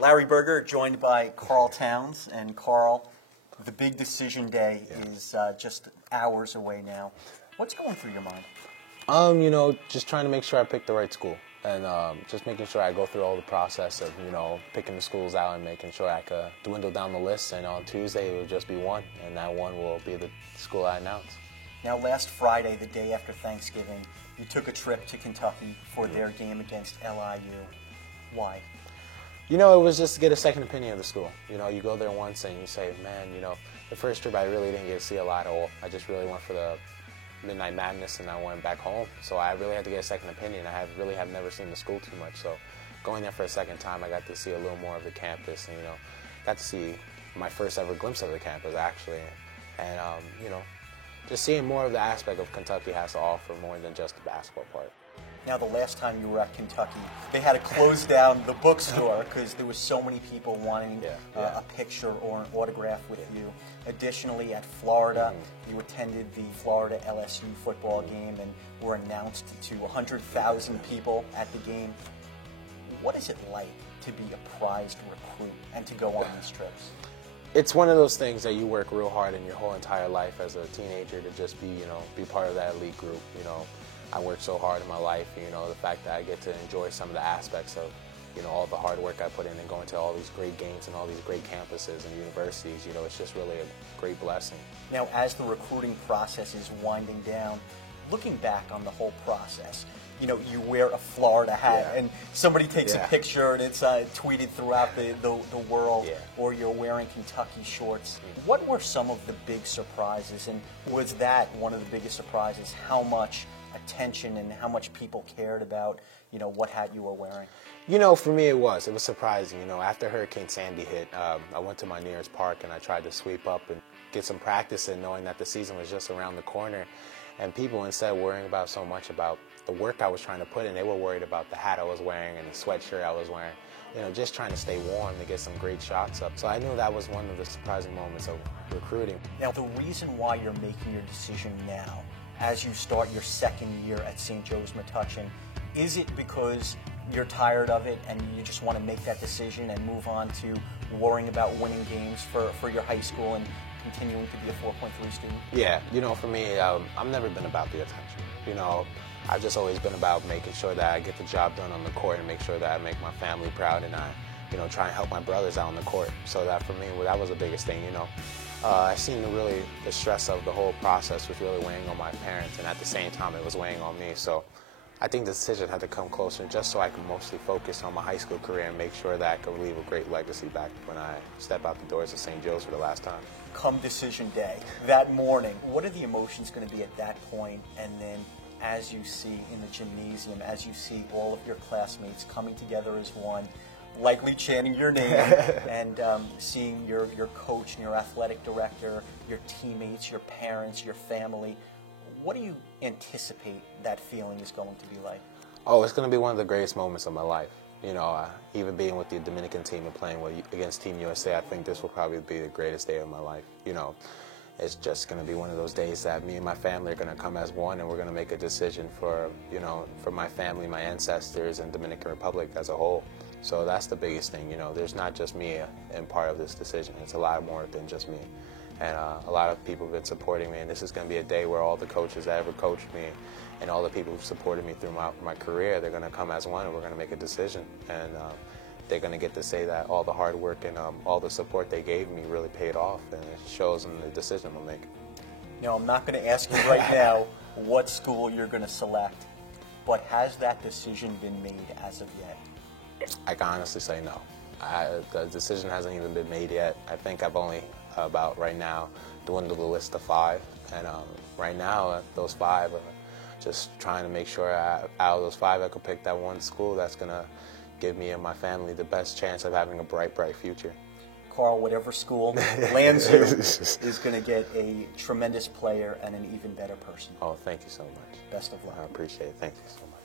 Larry Berger, joined by Carl Towns. And Carl, the big decision day is just hours away now. What's going through your mind? Just trying to make sure I pick the right school. And just making sure I go through all the process of, picking the schools out and making sure I could dwindle down the list. And on Tuesday, it will just be one. And that one will be the school I announce. Now, last Friday, the day after Thanksgiving, you took a trip to Kentucky for their game against LIU. Why? It was just to get a second opinion of the school. You go there once and you say, man, the first trip I really didn't get to see a lot of. I just really went for the Midnight Madness and I went back home. So I really had to get a second opinion. I really have never seen the school too much. So going there for a second time, I got to see a little more of the campus and, got to see my first ever glimpse of the campus, actually. And, just seeing more of the aspect of Kentucky has to offer more than just the basketball part. Now, the last time you were at Kentucky, they had to close down the bookstore because there was so many people wanting a picture or an autograph with you. Additionally, at Florida, you attended the Florida LSU football game and were announced to 100,000 people at the game. What is it like to be a prized recruit and to go on these trips? It's one of those things that you work real hard in your whole entire life as a teenager to just be part of that elite group. I worked so hard in my life, the fact that I get to enjoy some of the aspects of, all the hard work I put in and going to all these great games and all these great campuses and universities, it's just really a great blessing. Now, as the recruiting process is winding down, looking back on the whole process, you wear a Florida hat and somebody takes a picture and it's tweeted throughout the world, or you're wearing Kentucky shorts. What were some of the big surprises, and was that one of the biggest surprises, how much attention and how much people cared about, what hat you were wearing? For me it was surprising. After Hurricane Sandy hit, I went to my nearest park and I tried to sweep up and get some practice in, knowing that the season was just around the corner. And people, instead of worrying about so much about the work I was trying to put in, they were worried about the hat I was wearing and the sweatshirt I was wearing. Just trying to stay warm to get some great shots up. So I knew that was one of the surprising moments of recruiting. Now, the reason why you're making your decision now, as you start your second year at St. Joe's Metuchen, is it because you're tired of it and you just want to make that decision and move on to worrying about winning games for your high school and continuing to be a 4.3 student? Yeah, for me, I've never been about the attention. I've just always been about making sure that I get the job done on the court and make sure that I make my family proud and I, try and help my brothers out on the court. So that for me, that was the biggest thing, I seen the stress of the whole process was really weighing on my parents, and at the same time it was weighing on me. So I think the decision had to come closer just so I could mostly focus on my high school career and make sure that I could leave a great legacy back when I step out the doors of St. Joe's for the last time. Come decision day, that morning, what are the emotions going to be at that point? And then as you see in the gymnasium, as you see all of your classmates coming together as one, likely chanting your name, and seeing your coach and your athletic director, your teammates, your parents, your family, what do you anticipate that feeling is going to be like? Oh, it's going to be one of the greatest moments of my life. Even being with the Dominican team and playing against Team USA, I think this will probably be the greatest day of my life. It's just going to be one of those days that me and my family are going to come as one, and we're going to make a decision for my family, my ancestors, and Dominican Republic as a whole. So that's the biggest thing. There's not just me in part of this decision. It's a lot more than just me. And a lot of people have been supporting me, and this is going to be a day where all the coaches that ever coached me and all the people who've supported me through my career, they're going to come as one, and we're going to make a decision. And they're going to get to say that all the hard work and all the support they gave me really paid off, and it shows in the decision I'm making. Now, I'm not going to ask you right now what school you're going to select, but has that decision been made as of yet? I can honestly say no. The decision hasn't even been made yet. I think I've only about right now dwindled the list of 5, and right now those 5 are just trying to make sure out of those 5 I could pick that one school that's going to give me and my family the best chance of having a bright future. Carl, whatever school lands you is going to get a tremendous player and an even better person. Oh, thank you so much. Best of luck. I appreciate it. Thank you so much.